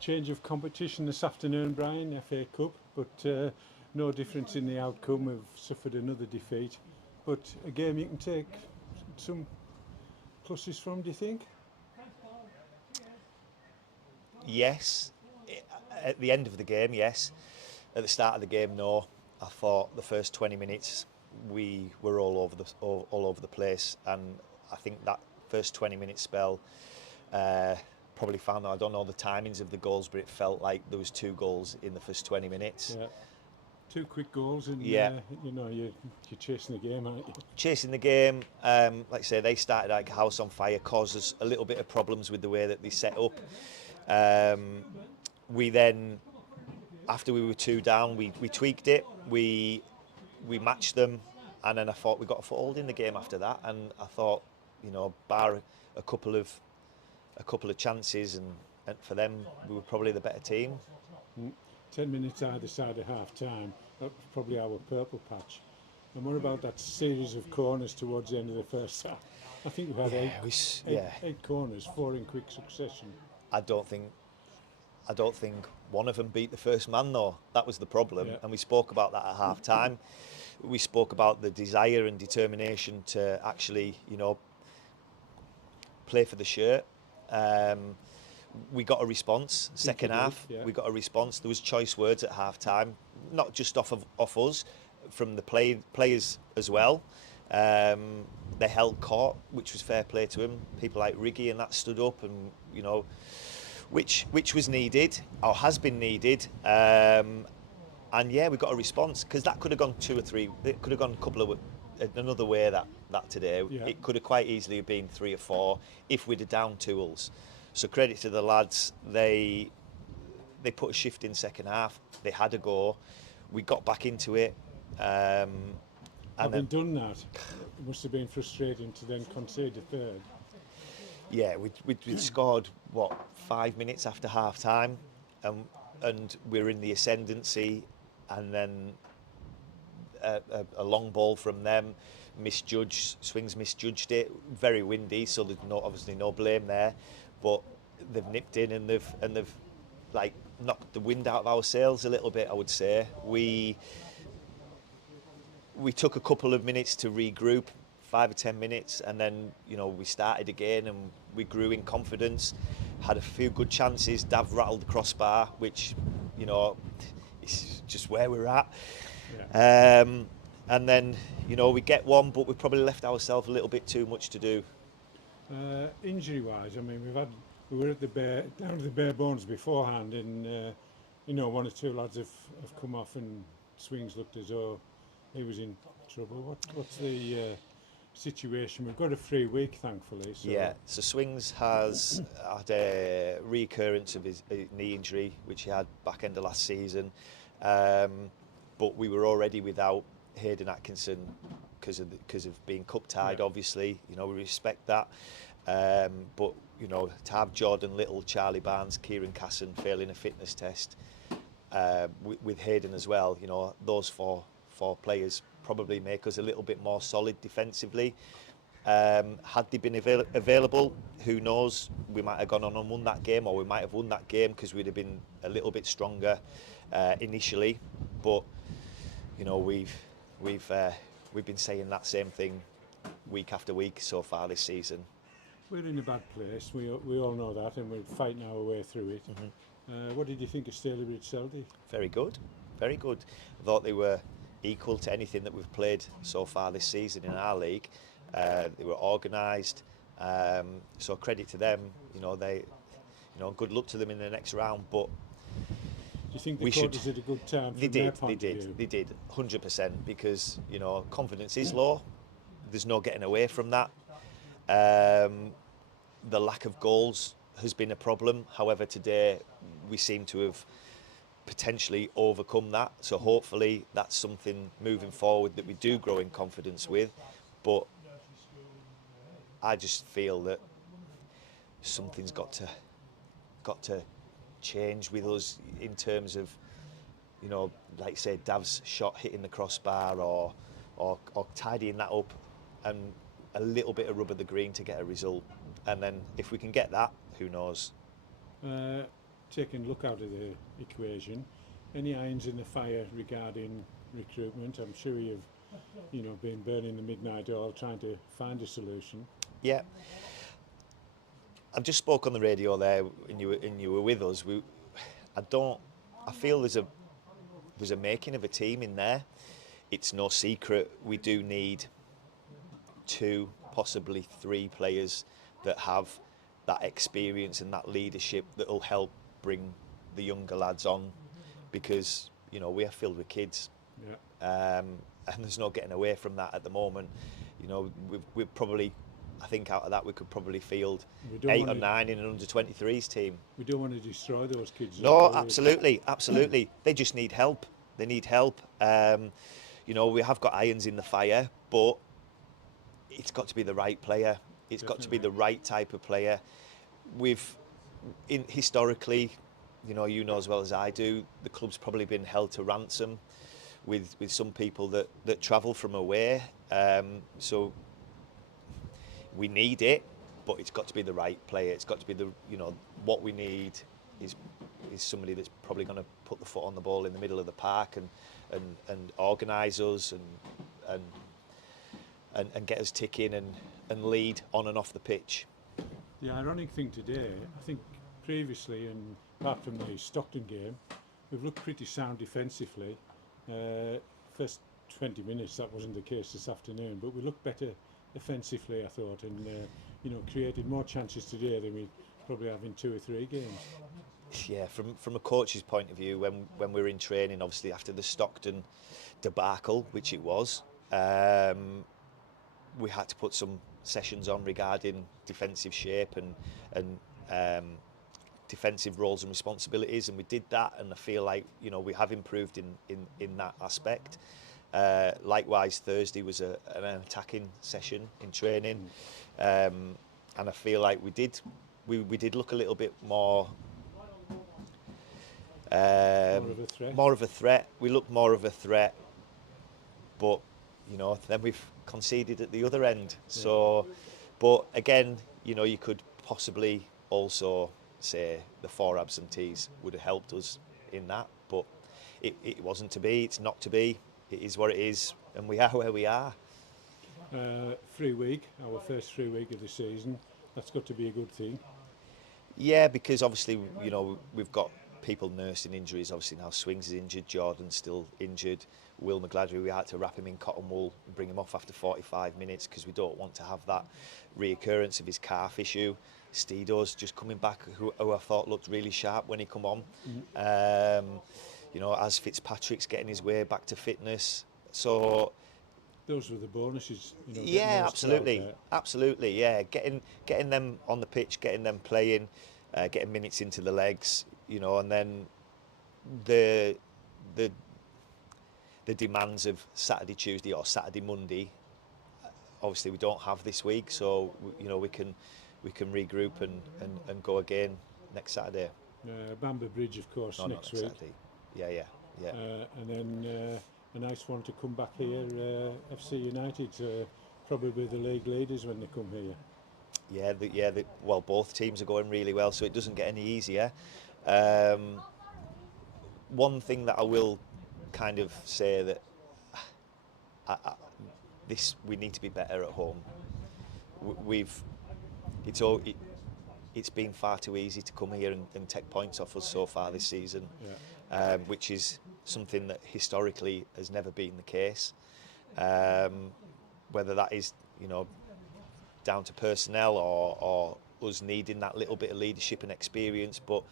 Change of competition this afternoon, Brian, FA Cup, but no difference in the outcome. We've suffered another defeat, but a game you can take some pluses from, do you think? Yes. At the end of the game, yes. At the start of the game, no. I thought the first 20 minutes we were all over the place, and I think that first 20-minute spell probably found, I don't know the timings of the goals, but it felt like there was 2 goals in the first 20 minutes. Yeah. 2 quick goals, and yeah. You're chasing the game, aren't you? Chasing the game. Like I say, they started like a house on fire, caused us a little bit of problems with the way that they set up. We then, after we were 2 down, we tweaked it. We matched them, and then I thought we got a foothold in the game after that. And I thought, bar a couple of chances, and for them, we were probably the better team. 10 minutes either side of half time, that was probably our purple patch. And what about that series of corners towards the end of the first half? I think we had eight corners, 4 in quick succession. I don't think one of them beat the first man, though. That was the problem. And we spoke about that at half time. We spoke about the desire and determination to actually, play for the shirt. We got a response. Second half, we got a response. There was choice words at half time, not just off us, from the players as well. They held court, which was fair play to him. People like Riggy and that stood up, and which was needed or has been needed. And yeah, we got a response, because that could have gone 2 or 3. It could have gone another way that today. It could have quite easily been 3 or 4 if we'd have down tools. So credit to the lads, they put a shift in second half. They had a go. We got back into it. Having done that, it must have been frustrating to then concede a third. Yeah, we'd scored 5 minutes after half time, and we're in the ascendancy, and then a long ball from them, Swings misjudged it. Very windy, so there's obviously no blame there. But they've nipped in and they've like knocked the wind out of our sails a little bit, I would say. We took a couple of minutes to regroup, 5 or 10 minutes, and then we started again, and we grew in confidence. Had a few good chances. Dav rattled the crossbar, which is just where we're at. Yeah. And then we get one, but we probably left ourselves a little bit too much to do. Injury-wise, I mean, we were at down to the bare bones beforehand, and 1 or 2 lads have come off, and Swings looked as though he was in trouble. What's the situation? We've got a free week, thankfully. So. Yeah, so Swings has had a recurrence of his knee injury, which he had back end of last season. But we were already without Hayden Atkinson because of being cup tied. Obviously, we respect that. But to have Jordan Little, Charlie Barnes, Kieran Casson failing a fitness test, with Hayden as well, those four players probably make us a little bit more solid defensively. Had they been available, who knows? We might have gone on and won that game, or we might have won that game because we'd have been a little bit stronger initially. But we've been saying that same thing week after week so far this season. We're in a bad place. We all know that, and we're fighting our way through it. Mm-hmm. What did you think of Stalybridge Celtic? Very good, very good. I thought they were equal to anything that we've played so far this season in our league. They were organised, so credit to them. Good luck to them in the next round. But do you think the quarters did a good time? They did, 100%, because confidence is low. There's no getting away from that. The lack of goals has been a problem. However, today we seem to have potentially overcome that. So hopefully that's something moving forward that we do grow in confidence with. But I just feel that something's got to change with us in terms of, like say Dav's shot hitting the crossbar, or tidying that up, and a little bit of rub of the green to get a result. And then if we can get that, who knows? taking luck out of the equation, any irons in the fire regarding recruitment? I'm sure you've been burning the midnight oil trying to find a solution. Yeah. I just spoke on the radio there, and you were with us. I feel there's a making of a team in there. It's no secret we do need 2, possibly 3 players that have that experience and that leadership that will help bring the younger lads on, because we are filled with kids. Yeah. And there's no getting away from that at the moment. We've probably, I think out of that we could probably field 8 or 9 in an under-23s team. We don't want to destroy those kids. No, absolutely. They just need help. They need help. We have got irons in the fire, but it's got to be the right player. It's got to be the right type of player. Historically, you know as well as I do, the club's probably been held to ransom with some people that travel from away. So we need it, but it's got to be the right player. It's got to be what we need is somebody that's probably going to put the foot on the ball in the middle of the park and organise us and get us ticking and lead on and off the pitch. The ironic thing today, I think previously, and apart from the Stockton game, we've looked pretty sound defensively. First 20 minutes that wasn't the case this afternoon, but we looked better offensively, I thought, and created more chances today than we probably have in 2 or 3 games. Yeah, from a coach's point of view, when we were in training, obviously after the Stockton debacle, which it was, we had to put some sessions on regarding defensive shape and defensive roles and responsibilities, and we did that, and I feel like we have improved in that aspect. Likewise, Thursday was an attacking session in training, and I feel like we did look a little bit more more of a threat. We looked more of a threat, but then we've conceded at the other end. Yeah. So, but again, you could possibly also say the 4 absentees would have helped us in that, but it wasn't to be. It's not to be. It is what it is, and we are where we are. Free week, our first free week of the season. That's got to be a good thing. Yeah, because obviously, we've got people nursing injuries. Obviously now Swings is injured, Jordan's still injured. Will McGladry, we had to wrap him in cotton wool and bring him off after 45 minutes because we don't want to have that reoccurrence of his calf issue. Steedo's just coming back, who I thought looked really sharp when he come on. As Fitzpatrick's getting his way back to fitness. So those were the bonuses. Yeah, absolutely. Yeah, getting them on the pitch, getting them playing, getting minutes into the legs, and then the demands of Saturday, Tuesday, or Saturday, Monday. Obviously, we don't have this week, so we can regroup and go again next Saturday. Bamber Bridge, of course, next week. Saturday. Yeah. And then a nice one to come back here, FC United, probably the league leaders when they come here. Well, both teams are going really well, so it doesn't get any easier. One thing that I will kind of say that we need to be better at home. It's been far too easy to come here and take points off us so far this season, which is something that historically has never been the case. Whether that is, down to personnel or us needing that little bit of leadership and experience, but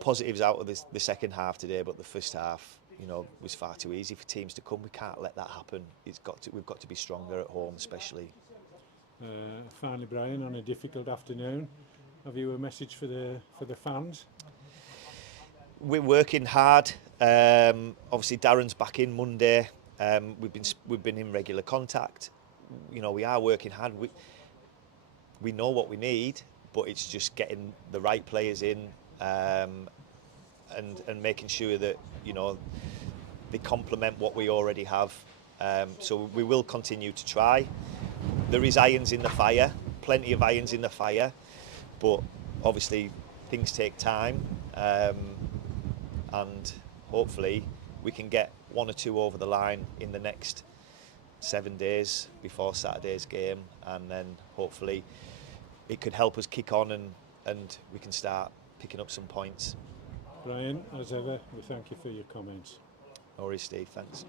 positives out of the second half today, but the first half, was far too easy for teams to come. We can't let that happen. We've got to be stronger at home, especially. Finally, Brian, on a difficult afternoon, have you a message for the fans? We're working hard. Obviously, Darren's back in Monday. We've been in regular contact. We are working hard. We know what we need, but it's just getting the right players in and making sure that they complement what we already have. So we will continue to try. There is irons in the fire, plenty of irons in the fire, but obviously things take time, and hopefully we can get 1 or 2 over the line in the next 7 days before Saturday's game, and then hopefully it could help us kick on and we can start picking up some points. Brian, as ever, we thank you for your comments. No worries, Steve, thanks.